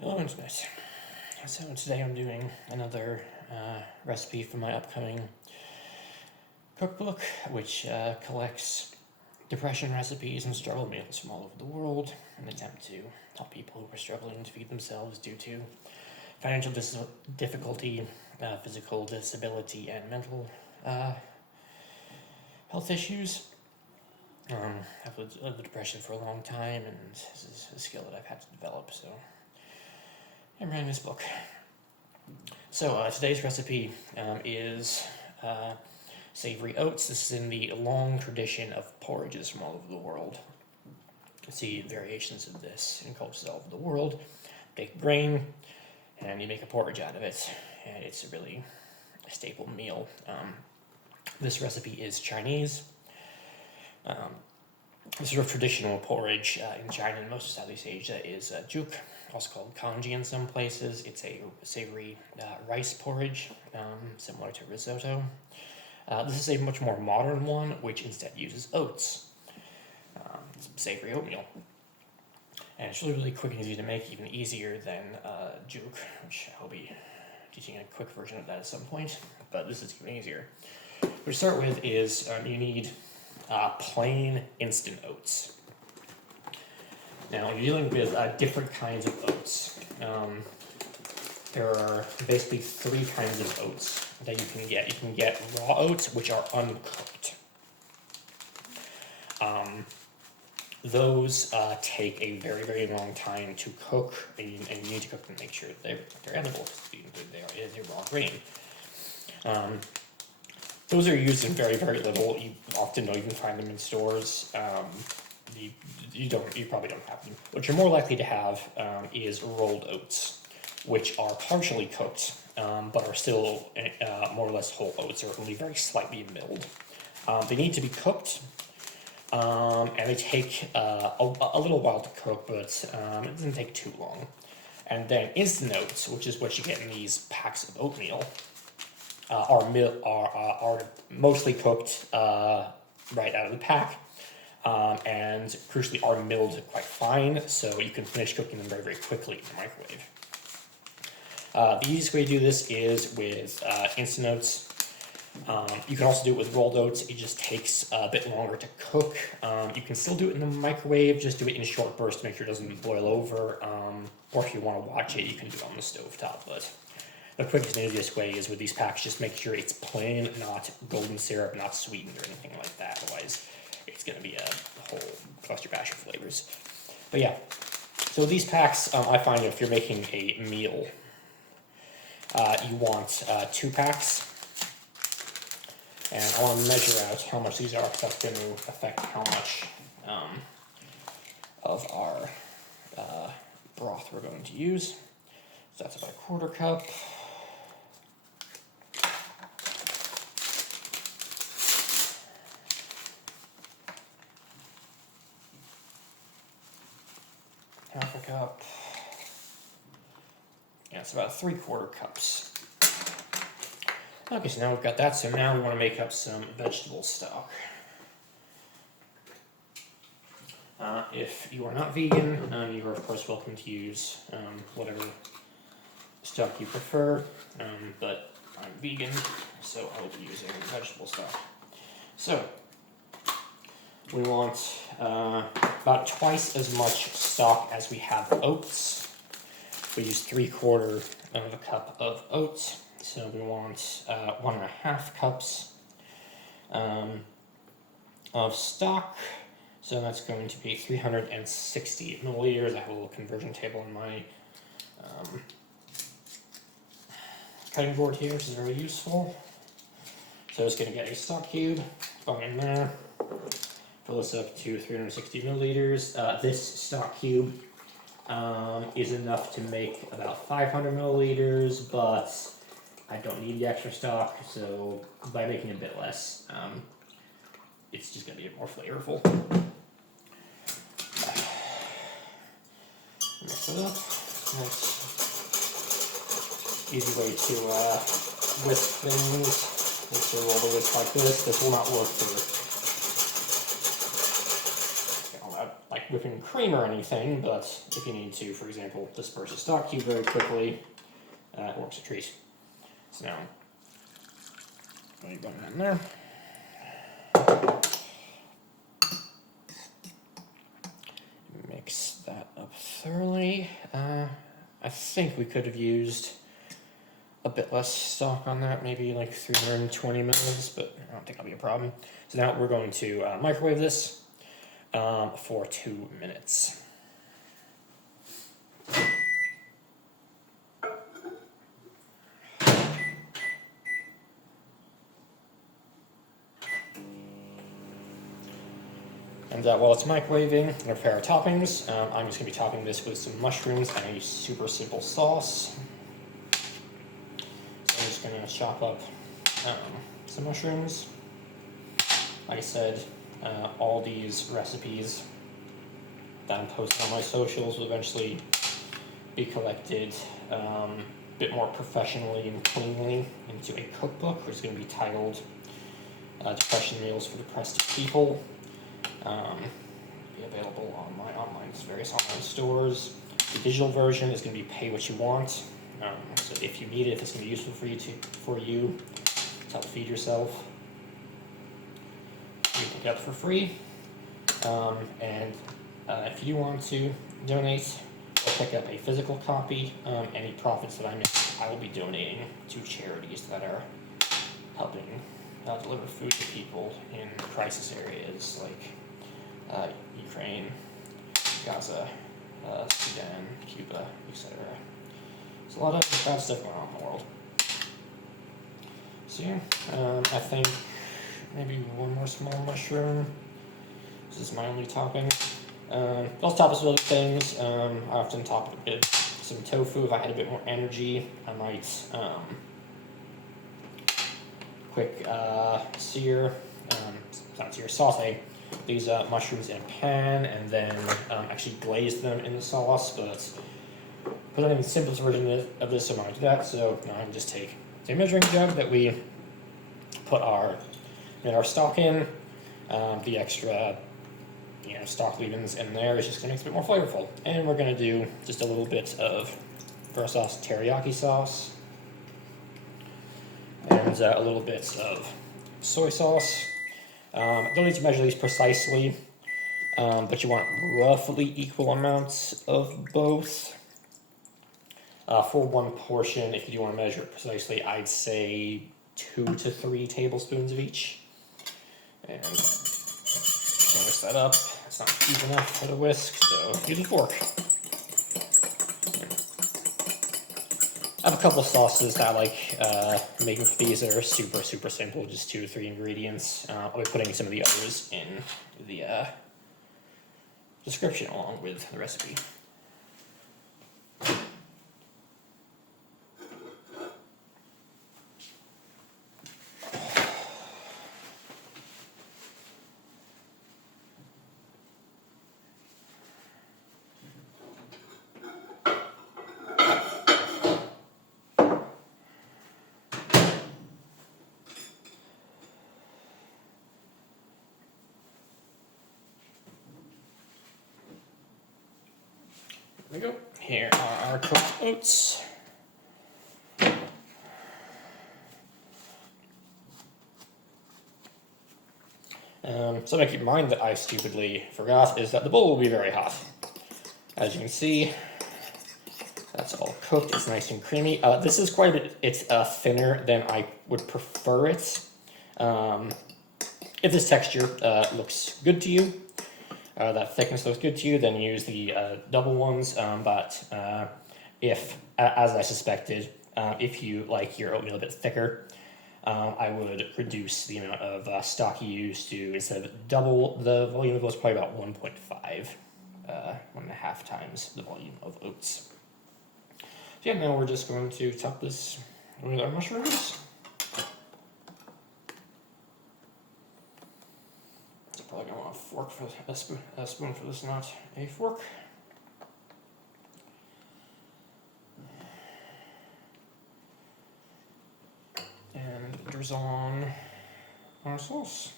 Hello, Internet. So today I'm doing another recipe for my upcoming cookbook, which collects depression recipes and struggle meals from all over the world in an attempt to help people who are struggling to feed themselves due to financial difficulty, physical disability, and mental health issues. I've lived with depression for a long time, and this is a skill that I've had to develop, so I'm writing this book. So today's recipe is savory oats. This is in the long tradition of porridges from all over the world. You can see variations of this in cultures all over the world. Baked grain, and you make a porridge out of it, and it's a really staple meal. This recipe is Chinese. The sort of traditional porridge in China and most of Southeast Asia is juk, also called congee in some places. It's a savory rice porridge, similar to risotto. This is a much more modern one, which instead uses oats. It's savory oatmeal. And it's really quick and easy to make, even easier than juk, which I'll be teaching a quick version of that at some point, but this is even easier. What to start with is you need plain instant oats. Now, you're dealing with different kinds of oats. There are basically three kinds of oats that you can get. You can get raw oats, which are uncooked. Those take a very long time to cook, and you need to cook them to make sure they're edible, because it is a raw grain. Those are used in very little. You often don't even find them in stores. You probably don't have them. What you're more likely to have is rolled oats, which are partially cooked, but are still more or less whole oats, or only very slightly milled. They need to be cooked, and they take a little while to cook, but it doesn't take too long. And then instant oats, which is what you get in these packs of oatmeal, are mostly cooked right out of the pack, and crucially are milled quite fine, so you can finish cooking them very quickly in the microwave. The easiest way to do this is with instant oats. You can also do it with rolled oats. It just takes a bit longer to cook. You can still do it in the microwave, just do it in short bursts to make sure it doesn't boil over, or if you want to watch it, you can do it on the stovetop, but the quickest and easiest way is with these packs, just make sure it's plain, not golden syrup, not sweetened or anything like that. Otherwise, it's going to be a whole cluster bash of flavors. But yeah, so these packs, I find if you're making a meal, you want 2 packs. And I want to measure out how much these are, because that's going to affect how much of our broth we're going to use. So that's about 1/4 cup. Half a cup. Yeah, it's about 3/4 cups. Okay, so now we've got that. So now we want to make up some vegetable stock. If you are not vegan, you are of course welcome to use whatever stock you prefer, but I'm vegan, so I will be using vegetable stock. So we want about twice as much stock as we have oats. We use 3/4 of a cup of oats, so we want 1.5 cups of stock. So that's going to be 360 milliliters. I have a little conversion table on my cutting board here, which is very useful. So it's going to get a stock cube, plug in there, fill this up to 360 milliliters. This stock cube is enough to make about 500 milliliters, but I don't need the extra stock, so by making a bit less, it's just going to be more flavorful. Mix it up. Nice, easy way to whisk things. Make sure roll the whisk like this. This will not work for whipping cream or anything, but if you need to, for example, disperse a stock cube very quickly, it works a treat. So now, let me run that in there. Mix that up thoroughly. I think we could have used a bit less stock on that, maybe like 320 mils, but I don't think that'll be a problem. So now we're going to microwave this for 2 minutes. And while it's microwaving, I'm going to prepare our toppings. I'm just going to be topping this with some mushrooms and a super simple sauce. So I'm just going to chop up some mushrooms. Like I said, all these recipes that I'm posting on my socials will eventually be collected a bit more professionally and cleanly into a cookbook, which is going to be titled Depression Meals for Depressed People. Be available on my various online stores. The digital version is going to be pay what you want. So if you need it, if it's going to be useful for you to help feed yourself, you can pick it up for free. And if you want to donate or pick up a physical copy, any profits that I make, I will be donating to charities that are helping deliver food to people in crisis areas like Ukraine, Gaza, Sudan, Cuba, etc. There's a lot of bad stuff going on in the world. So yeah, I think maybe one more small mushroom. This is my only topping. I'll top this with other things. I often top it with some tofu. If I had a bit more energy, I might quick saute these mushrooms in a pan and then actually glaze them in the sauce, but I think the simplest version of this, so I'm going to do that. So now I can just take a measuring jug that we put our stock in. The extra stock leavings in there is just going to make it a bit more flavorful. And we're going to do just a little bit of, for our sauce, teriyaki sauce. And a little bit of soy sauce. Don't need to measure these precisely, but you want roughly equal amounts of both. For one portion, if you do want to measure it precisely, I'd say 2 to 3 tablespoons of each. And mix that up. It's not huge enough for the whisk, so use a fork. I have a couple of sauces that I like making for these that are super, super simple, just 2 or 3 ingredients. I'll be putting some of the others in the description along with the recipe. There we go. Here are our cooked oats. Something to keep in mind that I stupidly forgot is that the bowl will be very hot. As you can see, that's all cooked. It's nice and creamy. This is quite a bit, it's thinner than I would prefer it. If this texture looks good to you, that thickness looks good to you, then use the double ones. But if, as I suspected, if you like your oatmeal a bit thicker, I would reduce the amount of stock you use to, instead of double the volume of oats, probably about 1.5, 1.5 times the volume of oats. So yeah, now we're just going to top this with our mushrooms. So probably gonna want a fork for a spoon for this, not a fork. And drizzle on our sauce.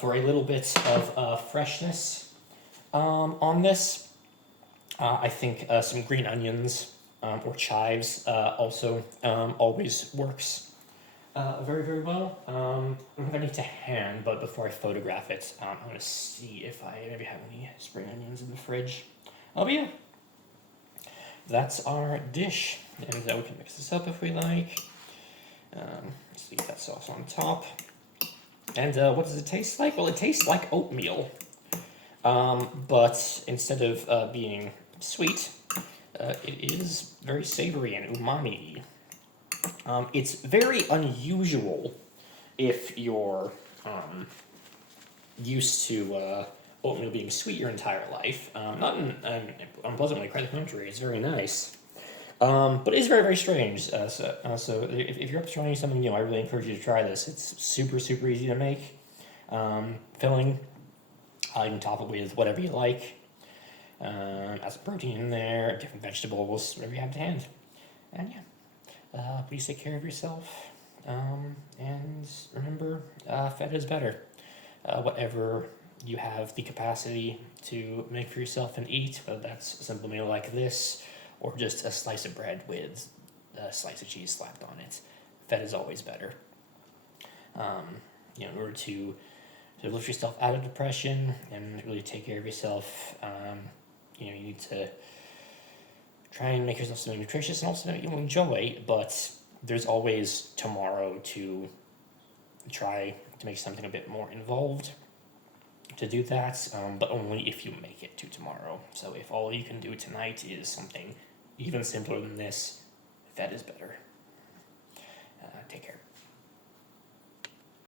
for a little bit of freshness on this. I think some green onions or chives also always works very, very well. I don't think I need to hand, but before I photograph it, I'm going to see if I maybe have any spring onions in the fridge. Oh, but yeah. That's our dish. And we can mix this up if we like. Let's leave that sauce on top. And what does it taste like? Well, it tastes like oatmeal. But instead of being sweet, it is very savory and umami. It's very unusual if you're used to oatmeal being sweet your entire life. Not unpleasantly, quite the contrary. It's very nice. But it is very, very strange. So if you're up to trying something new, I really encourage you to try this. It's super, super easy to make. Filling. You can top it with whatever you like. Add some protein in there, different vegetables, whatever you have to hand. And yeah, please take care of yourself. And remember, fat is better. Whatever you have the capacity to make for yourself and eat, whether that's a simple meal like this, or just a slice of bread with a slice of cheese slapped on it, fat is always better. In order to lift yourself out of depression and really take care of yourself, you need to try and make yourself something nutritious and also something you'll enjoy, but there's always tomorrow to try to make something a bit more involved to do that, but only if you make it to tomorrow. So if all you can do tonight is something even simpler than this, that is better. Take care.